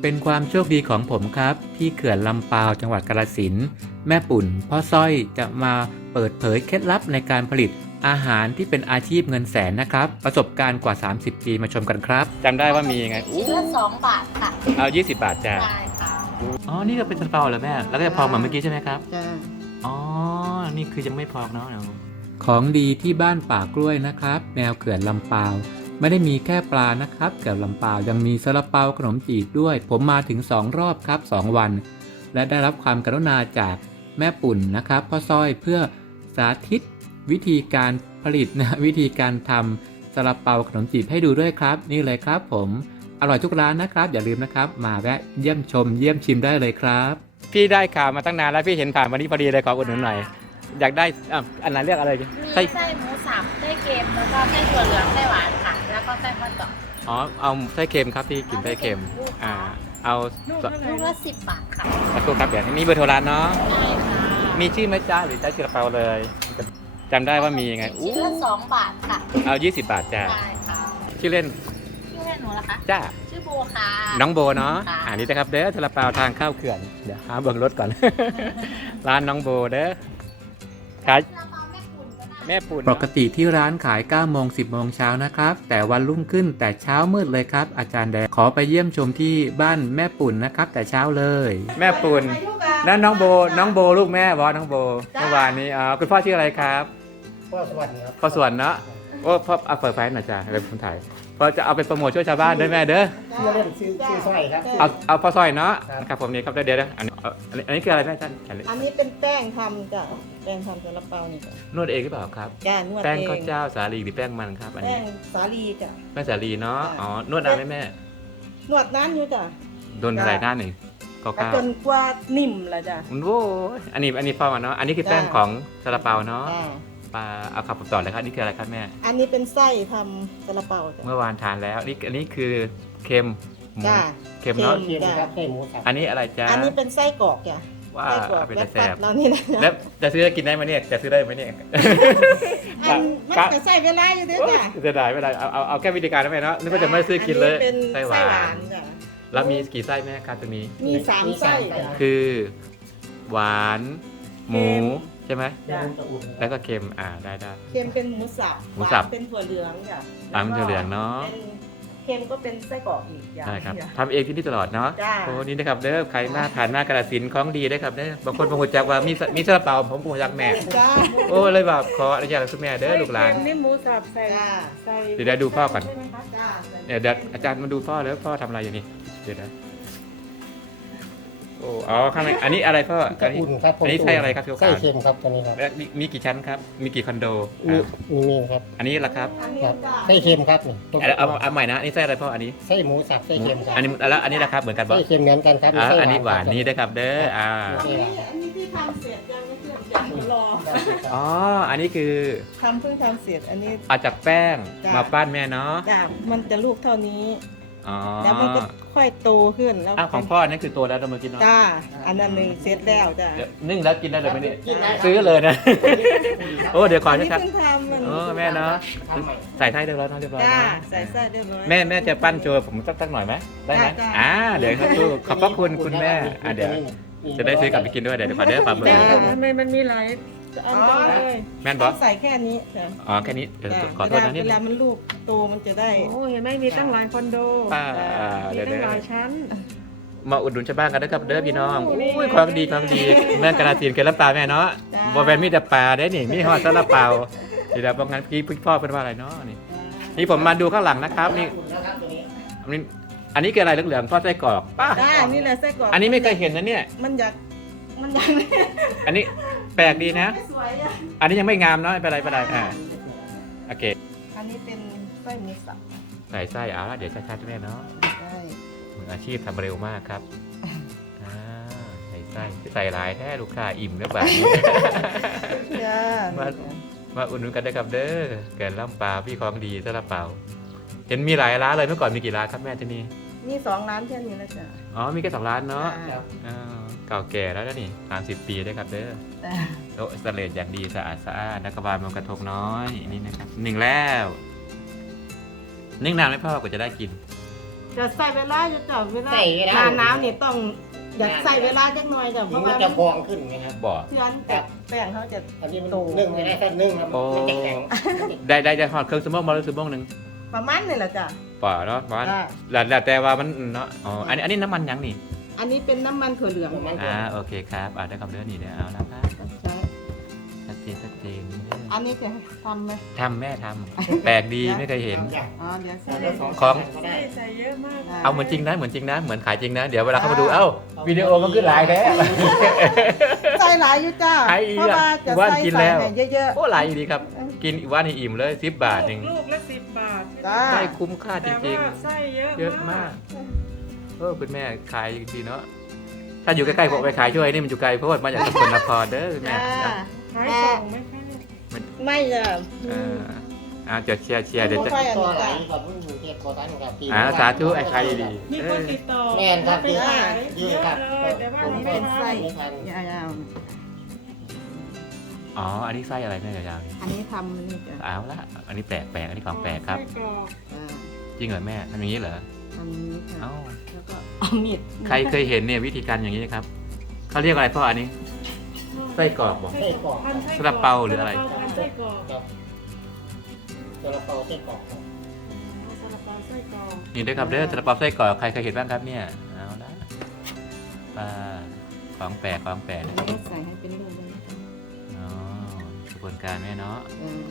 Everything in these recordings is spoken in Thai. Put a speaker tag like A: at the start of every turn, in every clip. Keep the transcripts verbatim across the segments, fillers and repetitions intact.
A: เป็นความโชคดีของผมครับ ที่เขื่อนลำปาวจังหวัดกาฬสินธุ์แม่ปุ่นพ่อสร้อยจะมาเปิดเผยเคล็ดลับในการผลิตอาหารที่เป็นอาชีพเงินแสนนะครับ ประสบการณ์กว่าสามสิบปีมาชมกันครับจำได้ว่ามีไงอู้
B: ชิ้นละสองบาทค่ะ
A: เอายี่สิบบาทจ้ะ
B: ใช่ค่ะ
A: อ๋อนี่ก็เป็นซาลาเปาเหรอแม่แล้วก็จะพองเหมือนเมื่อกี้ใช่ไหมครับ
C: จ้า
A: อ๋อ นี่คือยังไม่พอกเนาะของดีที่บ้านป่ากล้วยนะครับ แนวเขื่อนลำปาว ไม่ได้มีแค่ปลานะครับเขื่อนลำปาวยังมีซาลาเปาขนมจีบด้วย ผมมาถึงสองรอบครับสองวัน และได้รับความกรุณาจากแม่ปุ่นนะครับพ่อสร้อยเพื่อสาธิตวิธีการผลิตนะ วิธีการทำซาลาเปาขนมจีบให้ดูด้วยครับ นี่เลยครับผมอร่อยทุกร้านนะครับอย่าลืมนะครับมาแวะเยี่ยมชมเยี่ยมชิมได้เลยครับพี่ได้ข่าวมาตั้งนานแล้วพี่เห็นผ่านวันนี้พอดีเลยขออุดหนุนหน่อยอยากได้อ่ะอันไหนเรียกอะไร
B: มี
A: ไส้
B: ไส้หมูสับไส้เค็มแล้วก็ไส้ถั่วเหลืองไส้หวานค่ะ แล้วก็ไส้ข้าวตอก
A: อ๋อเอาไส้เค็มครับพี่กินไส้เค็มอ่าเอา
B: ลูกละสิบบาทค่ะ
A: สักครู่ครับเดี๋ยวมีเบอร์โทรร้านเนาะ
B: ได้ค่ะ
A: มีชื่อไหมจ้าหรือใช้ชื่อเราเลยจำได้ว่ามีไงอู้
B: ชิ้นละสองบาทค่ะ
A: เอายี่สิบบาทจ้า
B: ได้ค่ะ
A: ชื่อเล่น
B: ชื่อแม่หนูเหรอคะ
A: จ้า
B: ชื่อโบค่ะ
A: น้องโบเนาะ
B: ค่ะ
A: อ่านี่นะครับเด้อซาลาเปาทางเข้าเขื่อนเดี๋ยวหาเบิ่งรถก่อน ร้านน้องโบเด้อขาย
B: ซาลาเปาแม่ปุ่นก็ได้
A: แม่ปุ่นปกติที่ร้านขายเก้าโมงสิบโมงเช้านะครับแต่วันรุ่งขึ้นแต่เช้ามืดเลยครับอาจารย์แดงขอไปเยี่ยมชมที่บ้านแม่ปุ่นนะครับแต่เช้าเลย แม่ปุ่นนั่นน้องโบน้องโบลูกแม่บอสน้องโบเมื่อวานนี้อ่าคุณพ่อชื่ออะไรครับ
C: พ่อสวัสดีครับ
A: พ่อสวนเนาะโอ้พ่อเอาเปิดไฟหน่อยจ้าเป็นคนถ่ายพอจะเอาไปโปรโมทช่วยชาวบ้านด้วยแม่เด้อ
C: ชื่อเล่นชื่อชื่อสร้อยครับ
A: เอาเอาพ่อสร้อยเนาะ
C: ครับ
A: นะครับผมนี่ครับเดี๋ยวเดี๋ยวเดี๋ยวอันนี้เอาอันนี้อันนี้คืออะไรแม่ท่านอันนี้
C: อันนี้เป็นแป้งทำจ้ะแป้งทำซาลาเปานี่จ้ะ
A: นวดเองหรือเปล่าครับ
C: จ้านวด
A: แป้ง
C: เอง
A: ข้าวเจ้าสาลีหรือแป้งมันครับอัน
C: แป้
A: นี้
C: งสาลีจ้ะ
A: แป้งสาลีเนาะ
C: จ้ะ
A: อ๋อนวดนานไหมแม่
C: นวดนั้นอยู่จ้ะ
A: โดนอะไรด้านหนึ่งก็
C: ก็
A: เก้า
C: จนกว่านิ่มละจ้ะ
A: โว้ยอันนี้อันนี้พ่อมาเนาะอันนี้คือแป้ง
C: จ้ะ
A: ของซาลาเปาเนาะ
C: อ่า
A: ปลาเอาขับผมต่อเลยครับนี่คืออะไรครับแม่
C: อันนี้เป็นไส้ทำซาลาเปาจ้ะ
A: เมื่อวานทานแล้วนี่อันนี้คือเค็มหมู
C: จ้ะ
A: เค็มเนาะ
C: เค็มจ้ะ
D: ครับไส้หมูสับ
A: อันนี้อะไรจ้า
C: อันนี้เป็นไส้กรอกจ้ะ
A: ว่า
C: ไส้กรอก
A: เอาเป็น
C: แบ
A: ตะ
C: บ
A: แส
C: ตั
A: บ
C: ดเรานี่นะ
A: แล้วจะซื้อกินได้ไหมเนี่ยจะซื้อได้ไหมเนี่ย
C: อันมันก็ใส่เวลาอยู่เด้อจ้ะ
A: จะได้ไม่ได้เอาเอาเอาแค่วิธีการได้ไหมเนาะนึกว่าจะไม่ซื้อกินเลย
C: อัเป็น
A: ไส้
C: ไส้
A: ห
C: ห
A: วาว
C: าน นจ้ะ
A: แล้วมีกี่ไส้แม่ครับตัวนี้
C: มีสามไส้จ้ะ
A: คือหวานหมู
C: เค็ม
A: ใช่ไหม
C: จ้ะ
A: แล้วก็เค็มอ่าได้ได้
C: เค็มเป็นหมูสับ
A: หมูสับ
C: วานเป็นถั่วเหลืองจ้ะ
A: ตามถั่วเหลืองเนาะ
C: เป็นเค็มก็เป็นไส้กรอกอีกอย่าง
A: ใช่ครับ
C: จ้ะ
A: ทำเองที่นี่ตลอดเนาะ
C: จ้า
A: โอ้นี่นะครับเด้อใครมาผ่านมากระสินธุ์ของดีได้อครับเด้อบางคนบางคนจักว่ามีมีซาลาเปาผมผมจักแม่
C: จ้า
A: โอ้เลยแบบขออนุญาตคุณแม่เด้อลูกหลาน
E: นี่หมูสับใส่
C: จ้า
E: ใส่
A: เดี๋ยวได้ดูพ่อก่อน
E: ใช่ไหมคะ
C: จ้า
A: เนี่ยเดี๋ยวอาจารย์มาดูพ่อแล้วพ่อทำอะไรอยู่นี่เดี๋ยวนะโอ้อ๋อข้างในอันนี้อะไรพ่อ
D: จะ
A: อันนี้
D: อุ่นครับผม
A: อันนี้ไส้อะไรครับพี่โอ
D: ไส้
A: กาส
D: เค็มครับตัวนี้ครับ
A: และมีมีกี่ชั้นครับ มีกี่คอนโด
D: มี
A: อ่า
D: มีมีครับ
A: อันนี้ละครับ
C: อันนี้
D: ครับ
C: จ้า
D: ไส้เค็มครับนี่ตัว
A: เอาเอาเอาใหม่นะอันนี้ไส้อะไรพ่ออันนี้
D: ไส้หมูสับไส้เค็มครับ
A: อันนี้แล้วอันนี้นะครับเหมือนกันปะ
D: ไส้เค็มเหมือนกันครับ
A: อ่า
D: ไส้
A: อันนี้หวานนี่ด้วยครับเด้ออ่า
C: อันนี้อันนี้ที่ทำเสร็จยังไม่เชื่อมจ้ารอ
A: อ๋ออันนี้คือ
C: ทำเพิ่งทำเสร็จอันนี้
A: เอาจากแป้ง
C: จ้ะ
A: มาปั้นแม่เนาะ
C: จ้ามันจะลูกเท่านี้
A: อ๋อ
C: แล้วมันก็ค่อยโตขึ้นแล้ว
A: อ้าวของพ่อนี่คือตัวแล้วเรามากินเนาะ
C: จ้าอันนั้นหนึ่งเสร็จแล้วจ้า
A: เดี๋ยวนึ่งแล้วกินได้เลยไหมเนี่ยซื้อเลยนะ โอ้เดี๋ยวขอ
C: อันนี้
A: ชัด
C: เพิ่งทำมัน
A: ๆโอ้แม่เนาะใส่ไส้เรียบร้อยเนาะเรียบร้อย
C: จ้า
A: เนาะ
C: ใส่ไส้เรียบร้อย
A: แม่แม่จะปั้นโชว์ผมสักสักหน่อยไหมได้ไหม
C: จ้ะ
A: อ่าเดี๋ยวครับลูกขอบพระคุณคุณแม่อ่าเดี๋ยวจะได้ซื้อกลับไปกินด้วยเดี๋ยวเดี๋ยวขอเด้อฝากเบอร์
E: แต่
A: ไว้
E: ทำไมมันมีหลายอันจังเลย
A: แม่นบ
C: ต้
A: อ
C: องใส่แค่นี้จ้ะ
A: อ๋อแค่นี้เดี๋ยว
C: จ้ะ
A: ขอโทษนะ
C: เว
A: นิด
C: ลา
A: นึง
C: มันลูกโตมันจะได้
E: โอ้เห็นไหมมีตั้งหลายคอนโด
A: อ่า
E: มี
A: เดี๋ยว
E: ตั้
A: เดี๋ยว
E: งหลายชั้น
A: มาอุดหนุนชาวบ้านกันนะครับเด้อพี่น้อง
E: โอ้นี่
A: อุ้ยของดีของดีแม่กระสินเกลือปลาแม่เนาะ
C: จ้ะ
A: บอแวนมีแต่ปลาได้นี่มีหอดซาลาเปาทีเดียวบางงั้นพี่พี่พ่อเป็นว่าอะไรเนาะนี่นี่ผมมาดูข้างหลังนะครับนี่อันนี้อันนี้คืออะไรเหลืองๆทอดไส้กรอกป้า
C: ได้นี่แหละไส้กรอก
A: อันนี้ไม่เคยเห็นนะเนี่ย
C: มันอยากมันอยาก
A: อันนี้แปลกดีนะ
C: ไม่สวยอ่ะ
A: อันนี้ยังไม่งามเนาะไม่เป็นไรไม่เป็นไรอ่าโอเค
C: อันนี้เป็นไส้หมูสับ
A: ใส่ไส้อ่าเดี๋ยวชัดๆแม่เนาะ
C: ได้
A: มืออาชีพทำเร็วมากครับอ่าใส่ไส้ใส่หลายแท้ลูกค้าอิ่มแล้วแบบนี้
C: จ้า
A: มา มาอุดหนุนกันได้ครับเด้อเกินล่ำปลาพี่ของดีซาลาเปาเห็นมีหลายร้านเลยเมื่อก่อนมีกี่ร้านครับแม่ที่นี่
C: มีสองร้านแค่นี้แล้วจ้ะ
A: อ๋อมีแค่สองร้านเนาะ
C: จ้
A: อ่าเก่าแก่แล้วนะนี่สามสิบปีได้ครับเด้อ
C: จ้า
A: โต๊ะสเลดอย่างดีสะอาดสะอาดนักบาลมันกระทงน้อยนี่นะครับหนึ่งแล้วนึ่งนานไหม่พ่อกว่าจะได้กิน
C: จะใส่เวลาอยู่จ้ะเวลา
D: ใส่เวลา
C: หน้าหนาวนี่ต้องอยากใส่เวลาจักหน่อยจ้ะเพ
D: ถึง
C: ราะ
D: มั
C: ว่าน
D: จะพองขึ้นนะครับ
A: บ่
C: เชื่อนแต่แป้งเขาจะ
D: อันนี้มันนึ่งไม่ได้แค่นึ่งครับมันจะแข็ง
A: ได้ได้ได้หอดเครื่องสมองมาแล้วสมองหนึ่ง
C: ประมาณนี่แหละจ้ะ
A: ป่าเนาะประมาณ
C: อ่า
A: แล้วแล้วแต่ว่ามันเนาะอ๋ออันนี้อันนี้น้ำมันหยังนี่
C: อันนี้เป็นน้ำมันถั่วเหลือง
D: มัน
A: อ่าโอเคครับอ่าได้คำเดือนนี่เดี๋ยวเอาละครับ
C: ใช่
A: ชัดเจนชัดเจน
C: อันนี้จะทำไหม
A: ทำแม่ทำแปลกดีไม่เคยเห็น
C: อ๋อเดี๋ยวใส่
A: ของ
D: ก็
E: ใส่
D: ได้
E: ใส่เยอะมาก
A: เอาเหมือนจริงนะเหมือนจริงนะเหมือนขายจริงนะเดี๋ยวเวลาเขามาดูเอ้าวิดีโอมันขึ้นหลายแท้
C: ใส่หลายอยู่จ้า
A: ไอ้
C: เพราะว่าจะ
A: ว่า
C: ใส่
A: กิน
C: ใส่
A: แล้ว
C: ให้เยอะ
A: โอ้หลายดีครับ กินอีกวันให้อิ่มเลยสิบบาทเอง
E: ลูกละสิบบาท
C: ๆจ้า
A: ได้คุ้มค่าจ
E: แต่
A: ริง
E: ว่าไส้เยอะ
A: ๆ เยอะมากเออคุณแม่ขายจริงๆเนาะถ้าอยู่ใกล้ๆผมไปขายช่วยนี่มันอยู่ไกลเพราะว่ามาจากสกลนครเด้อคุณแม่
C: จ้า
E: ขายส่งไหมคะ
C: ไม่จ้ะ
A: อ่าอ่าจดเชียร์เชียร์เดี๋ยวจะ
C: ไม่
D: ตัว
C: ค่อย
D: ไหลกับมันอยู่เทียบตัวนั้นกับ
A: อ่าสาธุไอ้ใครดี
E: มีคนติดต่อ
D: แม่นครับ
E: ไปขายเยอะเลยแต่ว่า
C: อัน
E: นี่
C: นี้
E: ไม่
C: เป็น
E: ท
C: ไส้
E: ำ
C: ยาว
A: อ๋ออันนี้ไส้อะไรแม่ยาวๆนี่
C: ๆอันนี้ทำนี่จ้ะ
A: เอาละอันนี้แปลกแปลกอันนี้ของแปลกครับ
E: ไส้กรอก
C: อ่า
A: จริงเหรอแม่ทำอย่างนี้เหรอ
C: ทำนี้ค่ะ
A: เอ้า
C: แล้วก็เอามีด
A: ใครเคยเห็นเนี่ยวิธีการอย่างนี้ครับเขาเรียกอะไรพ่ออันนี้ ไส้กรอกบอก
E: ไส้กรอกพันไส้กรอก
A: ซาลาเปาหรืออะไร
E: ซาลาเปาพันไส้กรอก
D: ครับตัวละเปาเส้นกรอกครับ
E: ซาลาเปาไส้กรอก
A: นี่ด้วยครับเด้อซาลาเปาไส้กรอกใครเคยเห็นบ้างครับเนี่ยเอาละปลาของแปลกของแปลก
C: อัน
A: นะ
C: นี้ใส่ให้เป็นลูกเลยนะคะ
A: อ๋อกระบวนการแม่เนาะ
C: อ่า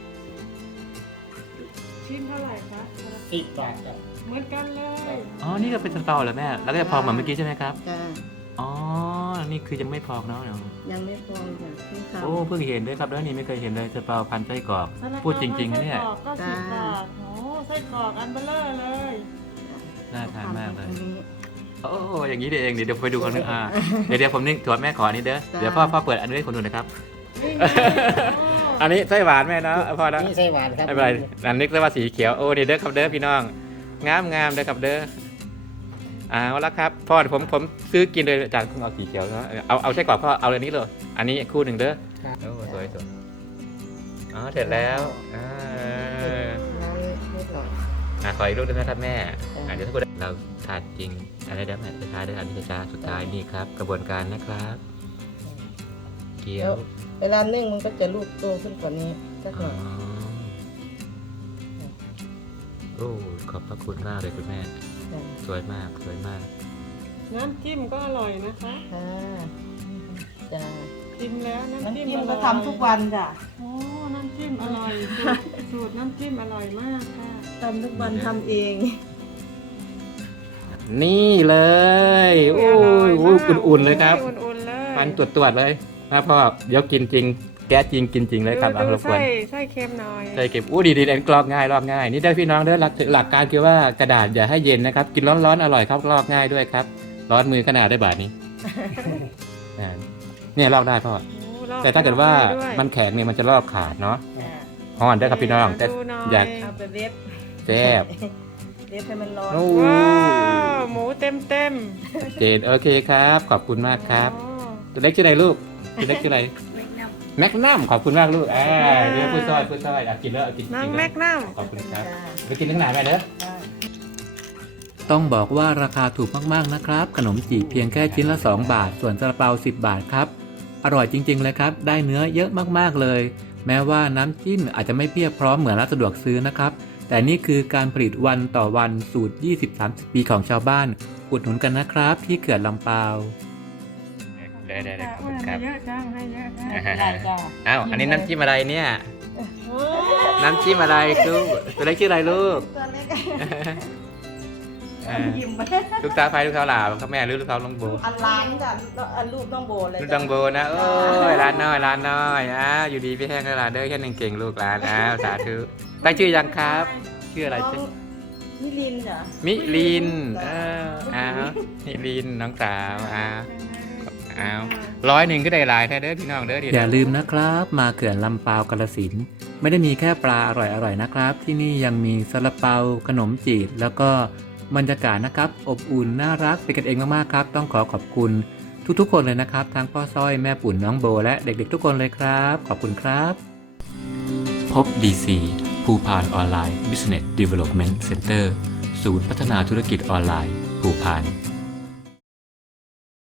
E: ชิ้นเท่าไหร่คะ
D: สิบบาทครับ
E: เหมือนกันเลย
A: อ๋อนี่ก็เป็นซาลาเปาเหรอแม่แล้วก็จะพองเหมือนเมื่อกี้ใช่ไหมครับ
C: จ้า
A: อ๋อนี่คือยังไม่พองเนาะเนาะ
C: ยังไม่พอจ้ะเพิ่งทำ
A: โอ้เพิ่งเห็นด้วยครับแล้วนี่ไม่เคยเห็นเลยซาลาเปาพันไส้กรอก
E: ซาลาเปา
A: พูดจริงๆนะเนี่ย
E: ไส้กรอกก็สิบบาทโอ้ไส้กรอกอันเบลเลอร์เลย
A: น่าทานมากเลย
C: อันนี้
A: โอ้อย่างนี้เองเดี๋ยวเดี๋ยวไปดูกันนึงอ่าเดี๋ยวเดี๋ยวผมนี่ถอดแม่ขออันนี้เด้อ
C: จ้า
A: เดี๋ยวพ่อพ่อเปิดอันนี้ให้คนดูนะครับ
E: นี่ไง
A: อันนี้ไส้หวานแม่เนาะพ่อนะ
D: นี่ไส้หวานครับ
A: ไม่เป็นไรอันนี้เรียกว่าสีเขียวโอ้นี่เด้อครับเด้อพี่น้องงามงามเด้อครับเด้อเอาละครับพ่อเดี๋ยวผมผมซื้อกินเลยจากคุณเอาสีเขียวเนาะเอาเอาไส้กรอกพ่อเอาเลยนี้เลยอันนี้คู่หนึ่งเด้อ
D: ครับ
A: โอ้สวยสวยอ๋อเสร็จแล้วอ่า
C: น้ำนิดหน่อย
A: อ่ะขออีกรูปด้วยนะครับแม่อ่ะเดี๋ยวถ้าคุณเราทานจริงอะไรเด้อแม่สุดท้ายเด้ออันนี้ช้าๆสุดท้ายนี่ครับ กระบวนการนะครับเกี๊ยว
C: เวลานึ่งมันก็จะลูกโตขึ้นกว่านี้สักห
A: อ๋
C: น่
A: อ
C: อย
A: โอ้ขอบพระคุณมากเลยคุณแม่
C: จ้ะ
A: สวยมากสวยมาก
E: น้ำจิ้มก็อร่อยนะคะ
C: ค่ะจ้า
E: ชิมแล้วน้ำ
C: น้ำ
E: จิ้ม
C: จิ้ม
E: อร่
C: ก็
E: อย
C: ทำทุกวันจ้ะ
E: โอ้น้ำจิ้มอร่อยสูตรสูตรน้ำจิ้มอร่อยมากค่ะ
C: ทำทุกวันทำเอง
A: นี่เลยโอ้ยโอ้ยอุ่นๆเลยครับ
E: อุ่นๆเลย
A: มันตรวจๆเลยนะพ่อเดี๋ยวกินจริง แก้จริงกินจริงเลยครับเอา
E: ดู
A: รบกวน
E: ไส้ไส้เค็มหน่อย
A: ใช่เก็บอู้ดีดีๆอันกรอกง่ายลอกง่ายนี่ได้พี่น้องเด้อหลักหลักการคือว่ากระดาษอย่าให้เย็นนะครับ กินร้อนๆอร่อยครับลอกง่ายด้วยครับ ร้อนมือขนาดได้บาทนี้ อ่าเนี่ยลอกได้พ่อ
E: โอ้ลอก
A: แต่ถ้าเกิดว่า
E: ลอกได้ด้วย
A: มันแข็งเนี่ยมันจะลอกขาดเนาะ
C: จ้ะ
A: ห่อนได้อครับพี่น้องแต่
E: ดูหน่
A: อยาก
C: เอาไปเว็บ
A: แซ่บ
C: เว็บให้มันร้อน
A: โอ้
E: ว้าวหมูเต็มเต็ม
A: เจนโอเคครับ ขอบคุณมากครับ
E: โอ้
A: ตัวเล็กชื่ออะไรลูกตัวเล็กชื่ออะไรแมกนัมขอบคุณมากลูกอ่าเดี๋ยวพูดซอยพูดซอยอ่ะกินแล้วเอากิน
E: น้อง
A: กิน
E: แม
A: แล้ว
E: กนัม
A: ขอบคุณครับ
C: จ้ะ
A: ไปกินทั้งหนาแม่เด้อ
C: จ้ะ
A: ต้องบอกว่าราคาถูกมากๆนะครับ ขนมจีบเพียงแค่ชิ้นละสองบาท ส่วนซาลาเปาสิบบาทครับ อร่อยจริงๆเลยครับ ได้เนื้อเยอะมากๆเลย แม้ว่าน้ำจิ้มอาจจะไม่เพียบพร้อมเหมือนร้านสะดวกซื้อนะครับ แต่นี่คือการผลิตวันต่อวันสูตร ยี่สิบถึงสามสิบ ปีของชาวบ้าน อุดหนุนกันนะครับที่เขื่อนลำปาวได้ได้ได้ขอบคุณครับ
E: ให้เยอะจังให้เยอะจัง
C: ได้จ้ะ
A: อ้าวอันนี้น้ำจิ้มอะไรเนี่ย
E: โอ้
A: น้ำจิ้มอะไรลูกตัวเล็กชื่ออะไรลูก
C: ตัวเล็ก
A: อ่า
C: ยิ้มไป
A: ลูกสาวไฟลูกสาวหลาพ่อแม่หรือลูกสาวลงโบ
C: อันล้านจ้ะอันลูกน้องโบเลย
A: ลูก
C: จ้ะ
A: ดังโบนะโอ้ยร้านน้อยร้านน้อยอ้าวอยู่ดีพี่แห้งก็ร้านเด้อแค่หนึ่งเก่งลูกร้านอ้าวสาธุตั้งชื่อยังครับชื่ออะไร
C: น้อง
A: ชื่อ
C: มิลินจ้ะ
A: มิลินเอออ้าวมิลินน้องสาวอ้าวอ้าวร้อยหนึ่งก็ได้หลายแท้เด้อพี่น้องเด้ออย่าลืมนะครับ มาเขื่อนลำปาวกาฬสินธุ์ไม่ได้มีแค่ปลาอร่อยๆนะครับ ที่นี่ยังมีซาลาเปาขนมจีบแล้วก็บรรยากาศนะครับอบอุ่นน่ารักเป็นกันเองมากๆครับต้องขอขอบคุณทุกๆคนเลยนะครับทั้งพ่อสร้อยแม่ปุ่นน้องโบและเด็กๆทุกคนเลยครับ ขอบคุณครับ พบ ดี ซี ภูพานออนไลน์ Business Development Center ศูนย์พัฒนาธุรกิจออนไลน์ ภูพาน